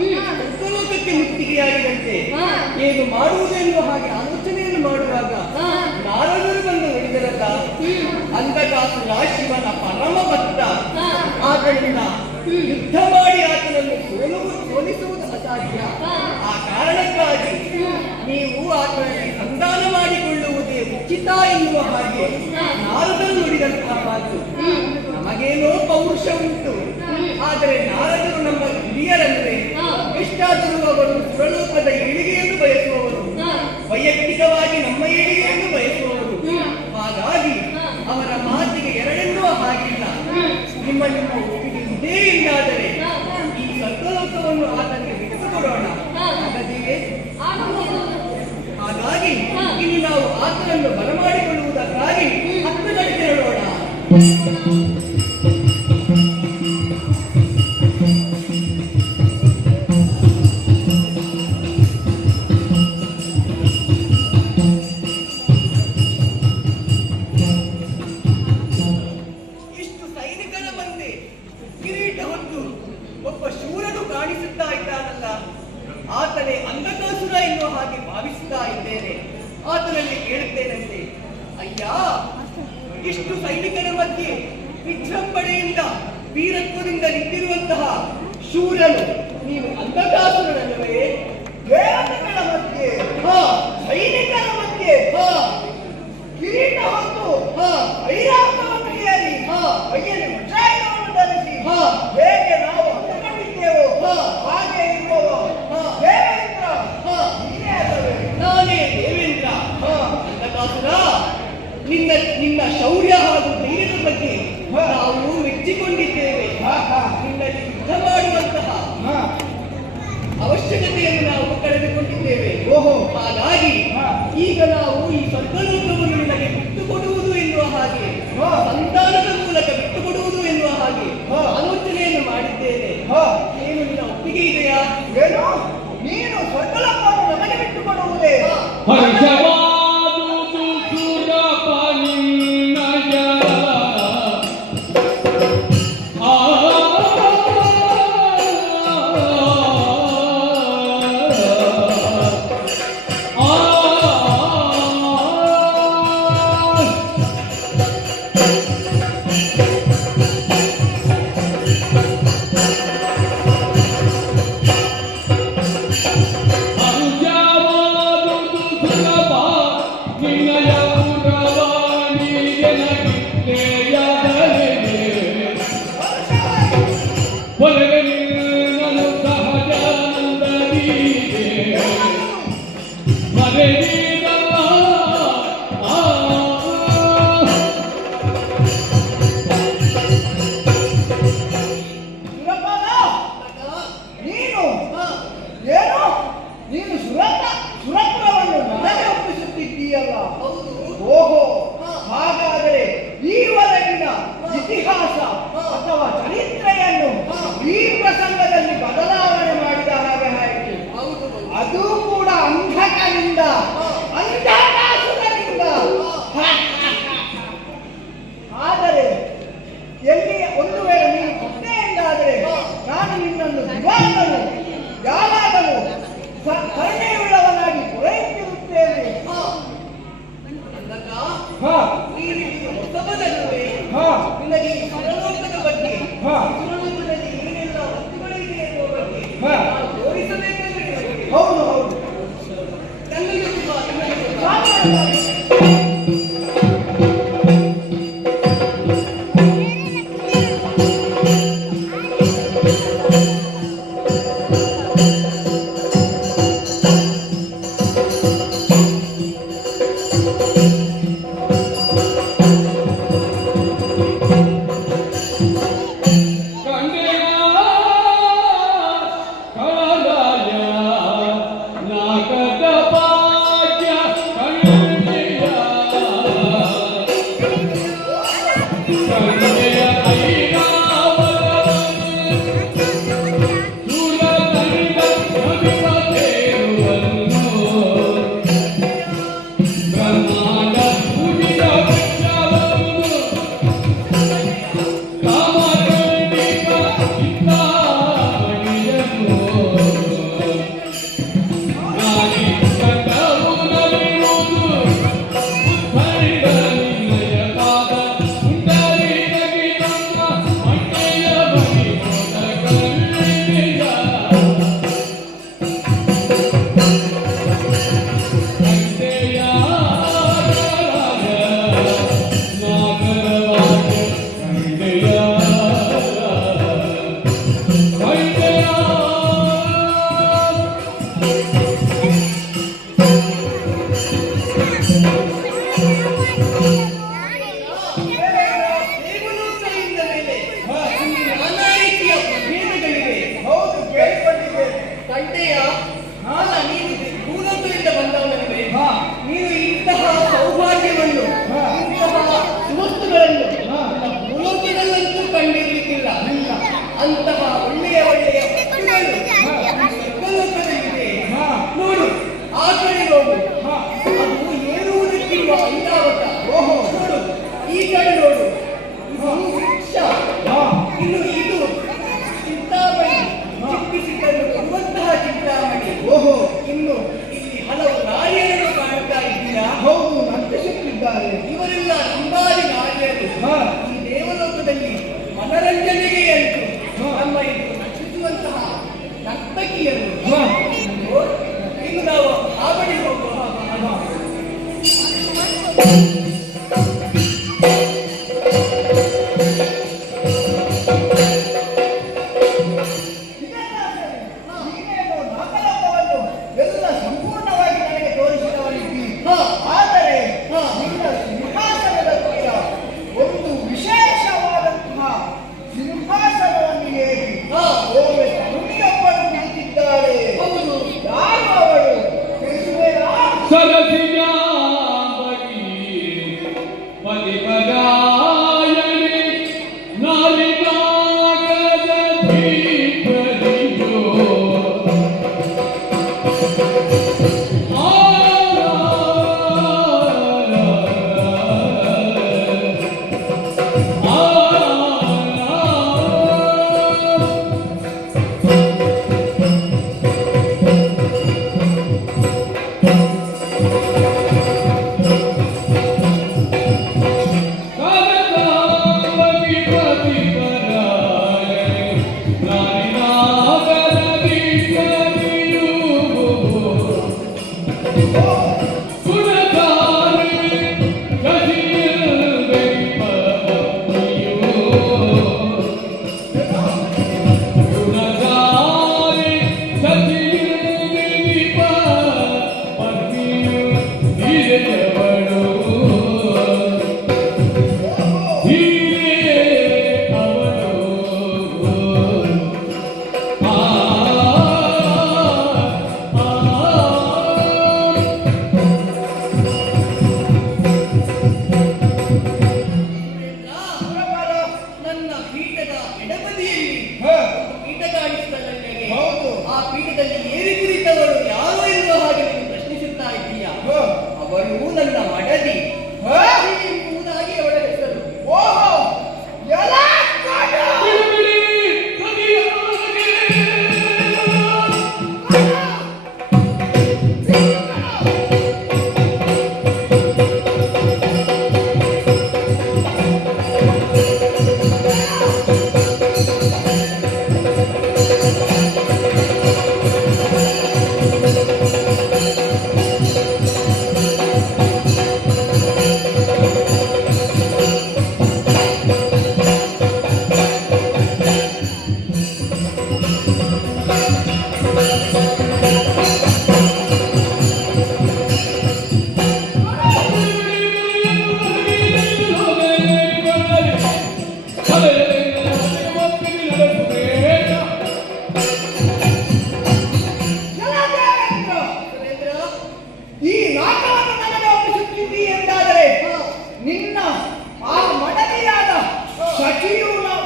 ಸ್ವರ್ಗಲೋಕಕ್ಕೆ ಮುತ್ತಿಗೆಯಾಗಿದಂತೆ ಏನು ಮಾಡುವುದೆನ್ನುವ ಹಾಗೆ ಆಲೋಚನೆಯನ್ನು ಮಾಡುವಾಗ ನಾರದರು ಬಂದು ನುಡಿದರಲ್ಲ, ಅಂಧಕಾಸುರ ಶಿವನ ಪರಮ ಭಕ್ತ, ಆದ್ದರಿಂದ ಯುದ್ಧ ಮಾಡಿ ಆತನನ್ನು ಸೋಲಿಸುವುದು ಅಸಾಧ್ಯ. ಆ ಕಾರಣಕ್ಕಾಗಿ ನೀವು ಆತನಲ್ಲಿ ಸಂಧಾನ ಮಾಡಿಕೊಳ್ಳುವುದೇ ಉಚಿತ ಎನ್ನುವ ಹಾಗೆ ನಾರದರು ನುಡಿದಂತಹ ಮಾತು. ನಮಗೇನೋ ಪೌರುಷ ಉಂಟು, ಆದರೆ ನಾರದರು ನಮ್ಮ ಹಿರಿಯರಂದ್ರೆ ಎಷ್ಟಾದರೂ ಅವರು ಸುರಲೋಕದ ಏಳಿಗೆಯನ್ನು ಬಯಸುವವರು, ವೈಯಕ್ತಿಕವಾಗಿ ನಮ್ಮ ಏಳಿಗೆಯನ್ನು ಬಯಸುವವರು. ಹಾಗಾಗಿ ಅವರ ಮಾತಿಗೆ ಎರಡೆನ್ನುವ ಹಾಗಿಲ್ಲ. ನಿಮ್ಮ ಒಪ್ಪಿಗೆ ಇದೇ ಇಲ್ಲಾದರೆ ಈ ಸ್ವರ್ಗಲೋಕವನ್ನು ಆತನಿಗೆ ಬಿಟ್ಟುಕೊಡೋಣ, ಆಗದಿಯೇ? ಹಾಗಾಗಿ ಇಲ್ಲಿ ನಾವು ಆತನನ್ನು ಬರಮಾಡಿಕೊಳ್ಳುವುದಕ್ಕಾಗಿ 10 ಗಂಟೆ ಹೇಳೋಣ. ಇಷ್ಟು ಸೈನಿಕರ ಮುಂದೆ ಕಿರೀಟ ಹೊತ್ತು ಒಬ್ಬ ಶೂರನು ಕಾಣಿಸುತ್ತಾ ಇದ್ದಾನಲ್ಲ, ಆತನೇ ಅಂಧಕಾಸುರ ಎನ್ನುವ ಹಾಗೆ ಭಾವಿಸುತ್ತಾ ಇದ್ದೇನೆ. ಆತನಲ್ಲಿ ಕೇಳುತ್ತೇನಂತೆ, ಅಯ್ಯ, ಇಷ್ಟು ಸೈನಿಕರ ಮಧ್ಯೆ ವಿಜೃಂಭಣೆಯಿಂದ ವೀರತ್ವದಿಂದ ನಿಂತಿರುವಂತಹ ಶೂರನು ನೀನು ಅಂಧಕಾಸುರನಲ್ಲವೇ? ದೇವತೆಗಳ ಮಧ್ಯೆ, ಸೈನಿಕರ ಮಧ್ಯೆ ಕಿರೀಟ ಹೊತ್ತು ಐರಾವತವನ್ನು ಏರಿ ಕೈಯಲ್ಲಿ ವಜ್ರಾಯುಧವನ್ನು ಧರಿಸಿ ಹೇಗೆ ನಾವು ಅಂದುಕೊಂಡಿದ್ದೇವೋ ಹಾಗೆ ಇರುವವ ದೇವೇಂದ್ರ ನೀನೇ ಅಲ್ಲವೇ? ನಾನೇ ದೇವೇಂದ್ರ. ಅಂಧಕಾಸುರ, ನಿನ್ನ ಶೌರ್ಯ ಹಾಗೂ ಧೈರ್ಯದ ಬಗ್ಗೆ ನಾವು ಮೆಚ್ಚಿಕೊಂಡಿದ್ದೇವೆ. ನಿನ್ನಲ್ಲಿ ಯುದ್ಧ ಮಾಡುವಂತಹ ಅವಶ್ಯಕತೆಯನ್ನು ನಾವು ಕಳೆದುಕೊಂಡಿದ್ದೇವೆ. ಹಾಗಾಗಿ ಈಗ ನಾವು ಈ ಸ್ವರ್ಗಲೋಕವನ್ನು ನಿನಗೆ ಬಿಟ್ಟುಕೊಡುವುದು ಎನ್ನುವ ಹಾಗೆ, ಸಂತಾನದ ಮೂಲಕ ಬಿಟ್ಟುಕೊಡುವುದು ಎನ್ನುವ ಹಾಗೆ ಆಲೋಚನೆಯನ್ನು ಮಾಡಿದ್ದೇನೆ. ಏನು ನಿನ್ನ ಒಪ್ಪಿಗೆ ಇದೆಯಾ? ಏನು ನೀನು ಸ್ವರ್ಗಲೋಕವನ್ನು ನಮಗೆ ಬಿಟ್ಟುಕೊಡುವುದೇ? ಹಾಗಾದರೆ ಈವರೆಗಿನ ಇತಿಹಾಸ ಅಥವಾ ಚರಿತ್ರೆಯನ್ನು ಈ ಪ್ರಸಂಗದಲ್ಲಿ ಬದಲಾವಣೆ ಮಾಡಿದ ಹಾಗೆ ಆಯಿತು. ಅದು ಕೂಡ ಅಂಧಕನಿಂದ, ಅಂಧಕಾಸುರನಿಂದ. ಆದರೆ ಎಲ್ಲಿ ಒಂದು ವೇಳೆ ನೀನು ಕೊಟ್ಟೆ ಎಂದಾದರೆ ನಾನು ನಿನ್ನನ್ನು ವಿವಾದನು ಯಾವಾಗಲೂ ಕರುಣೆಯುಳ್ಳವನಾಗಿ ಪೂರೈಸಿರುತ್ತೇನೆ. ನಿನಗೆ ಸುರಲೋಕದ ಬಗ್ಗೆ, ಸುರಲೋಕದಲ್ಲಿ ಏನೆಲ್ಲ ವಸ್ತುಗಳಿವೆ ಎನ್ನುವ ಬಗ್ಗೆ ತೋರಿಸಬೇಕೆಂದರೆ ಹೌದು ಹೌದು Nagadapagya ಹಾಗೆ ಓಹೋ, ಇನ್ನು ಇಲ್ಲಿ ಹಲವು ನಾರಿಯರನ್ನು ಕಾಣ್ತಾ ಇದ್ದೀರಾ? ಹೌದು, ನಂಟಿಸುತ್ತಿದ್ದಾರೆ. ಇವರೆಲ್ಲ ಅಂಬಾರಿ ನಾರಿಯರು. ಹಾ. ಈ ದೇವಲೋಕದಲ್ಲಿ ಮನರಂಜನೆಗೆ ಅಂಟು ನಮ್ಮ ಇದು ನಟಿಸುವಂತಹ ನರ್ತಕಿಯರು. ಹಾ. ಇನ್ನು ನಾವು ಆ ಬಳಿ ಹೋಗುವ. ಎಲ್ಲ ಸಂಪೂರ್ಣವಾಗಿ ನನಗೆ ತೋರಿಸಿದವನಿದ್ದಿ. ಆದರೆ ನಿನ್ನ ಸಿಂಹಾಸನದ ತೀರ ಒಂದು ವಿಶೇಷವಾದಂತಹ ಸಿಂಹಾಸನವನ್ನು ಏರಿ ಓವೆ ತರುಣಿಯೊಬ್ಬಳು ಕುಳಿತಿದ್ದಾಳೆ. ಯಾರು ಅವಳು ತಿಳಿಸುವೆಯಾ?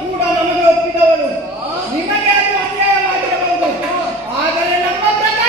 ಕೂಡ ನಮಗೆ ಒಪ್ಪಿದವಳು. ನಿಮಗೆ ಅದು ಅನ್ಯಾಯವಾಗಿರಬಹುದು, ಆದರೆ ನಮ್ಮ ಪ್ರಕಾರ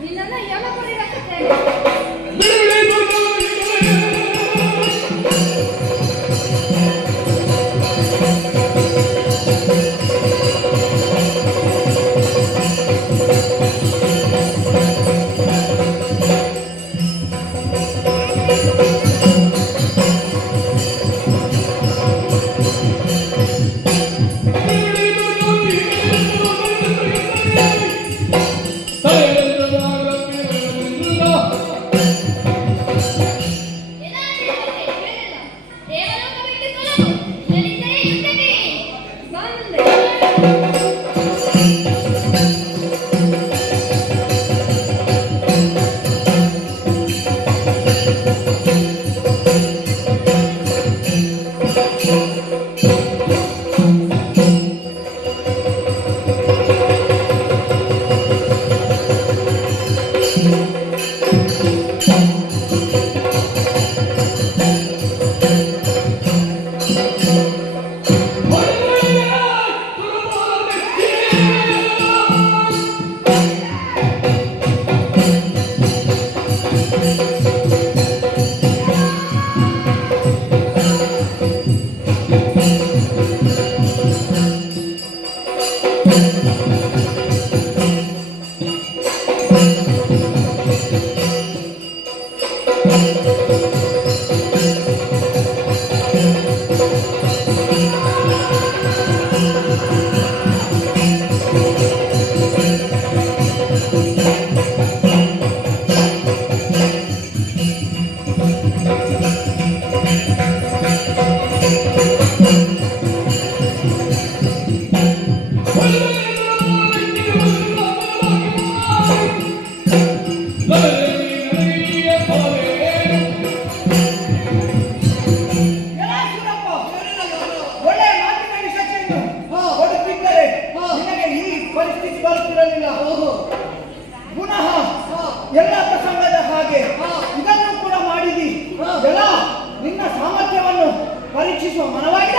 ನಿನ್ನನ್ನ ಎಲ್ಲ ಕೊಡಿ ಪುನಃ ಎಲ್ಲ ಪ್ರಸಂಗದ ಹಾಗೆ ಇದನ್ನು ಕೂಡ ಮಾಡಿದಿ. ಜಲ ನಿನ್ನ ಸಾಮರ್ಥ್ಯವನ್ನು ಪರೀಕ್ಷಿಸುವ ಮನವಾಗಿದೆ.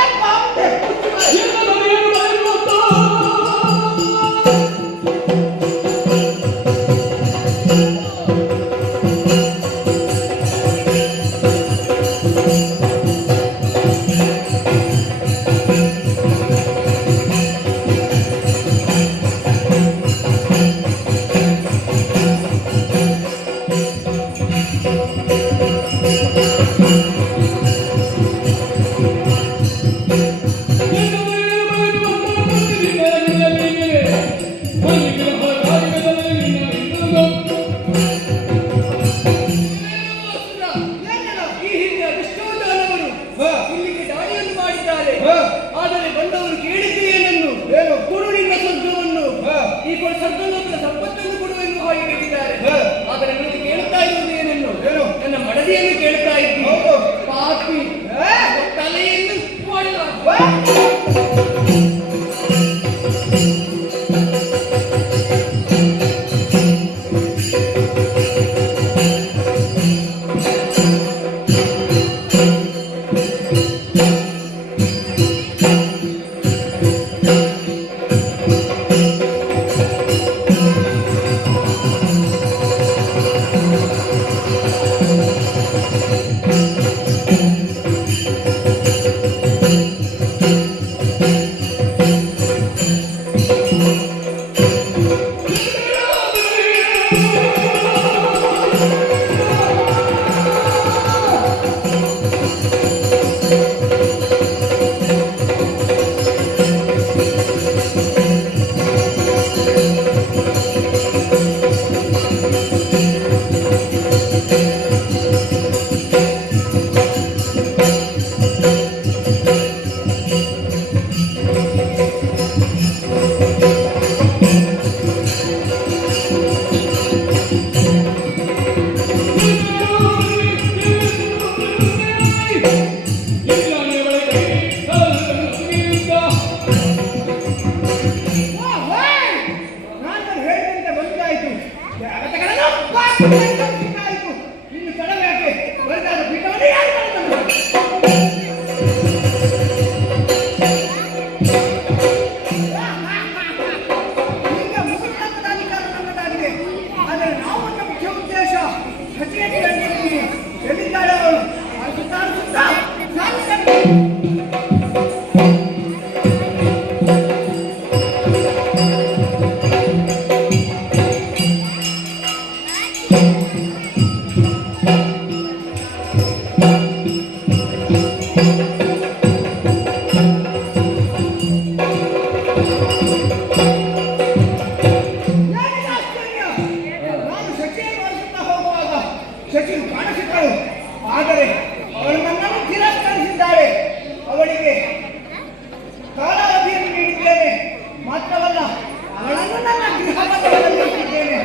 ಇನ್ನು ತಡವೇ ಯಾಕೆ? ಬರಿದಾದ ಪೀಠವನ್ನು ಯಾರು ತಂದರು? ಈಗ ಮುಗುಳ್ತಕ್ಕದ ಅಧಿಕಾರ ನಮ್ಮದಾಗಿದೆ. ಆದರೆ ನಾವು ನಮ್ಮ ಮುಖ್ಯ ಉದ್ದೇಶ ಸಚಿವರಿಗೆ ಎಲ್ಲಿದ್ದಾಳೆ ಅವಳು? ಸುತ್ತಾ ಸಚಿನ್ ಕಾಣಿಸಿದ್ದಳು. ಆದರೆ ಅವಳು ನನ್ನನ್ನು ತಿರಸ್ಕರಿಸಿದ್ದಾಳೆ. ಅವಳಿಗೆ ಕಾಲಾವಧಿಯನ್ನು ನೀಡಿದ್ದೇನೆ. ಮಾತ್ರವಲ್ಲ, ಅವಳನ್ನು ನನ್ನ ಗೃಹದಲ್ಲಿ ಇಟ್ಟಿದ್ದೇನೆ.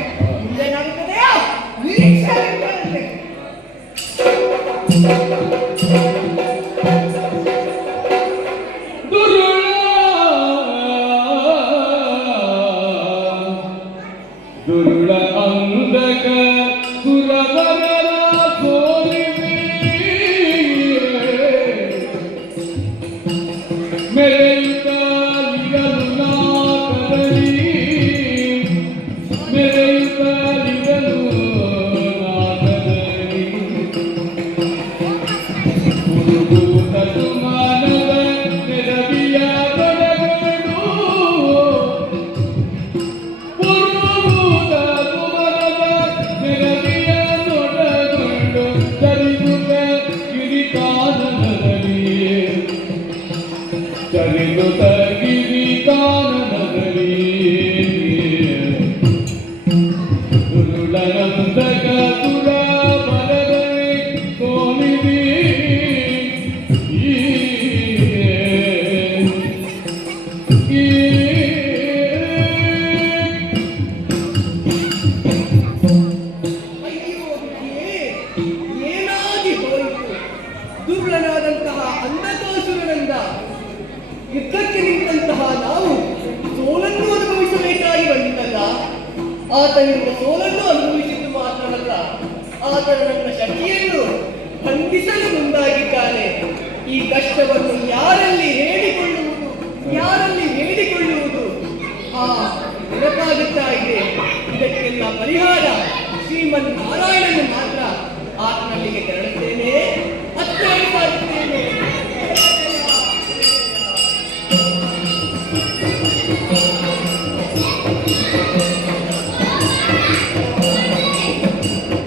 ಮುಂದೇನಾಗುತ್ತದೆಯೋ ನಿರೀಕ್ಷೆಯಲ್ಲಿದ್ದೇನೆ. ದುರುಳ ಅಂದಕ ಸುರವರರ ಸೋಲಿವೆ ಮೆರೆಯುತ್ತಲಿಗಲು ನಾ ಕದಲಿ ಮೆರೆಯುತ್ತಲಿಗಲು ನಾ ಕದಲಿ ಹುಡುಗೂಟ ಸುಮಾನದ ನೆರವಿಯ ತೊಡಗೋಡು ಚಲಿಸುತ್ತ ಗಿರಿಕಾನನದಲ್ಲಿ ದುರುಳನಂದಕ ಸುರ ಬರವೇ ಸೋಲಿವಿ ಏನಾಗಿ ಹೋಯಿತು? ದುರ್ಬಲನಾದಂತಹ ಅಂಧಕಾಸುರನಿಂದ ಯುದ್ಧಕ್ಕೆ ನಿಂತಹ ನಾವು ಸೋಲನ್ನು ಅನುಭವಿಸಬೇಕಾಗಿ ಬಂದಿದ್ದಲ್ಲ. ಆತನಿರುವ ಸೋಲನ್ನು ಅನುಭವಿಸಿದ್ದು ಮಾತ್ರವಲ್ಲ, ಆತನ ನನ್ನ ಶಕ್ತಿಯನ್ನು ಬಂಧಿಸಲು ಮುಂದಾಗಿದ್ದಾನೆ. ಈ ಕಷ್ಟವನ್ನು ಯಾರಲ್ಲಿ ಹೇಳಿಕೊಳ್ಳುವುದು, ಯಾರಲ್ಲಿ ಹೇಳಿಕೊಳ್ಳುವುದು? ನೆನಪಾಗುತ್ತಾ ಇದೆ. ಇದಕ್ಕೆಲ್ಲ ಪರಿಹಾರ ಶ್ರೀಮನ್ ನಾರಾಯಣನು ಮಾತ್ರ. ಆತನಲ್ಲಿಗೆ ತೆರಳ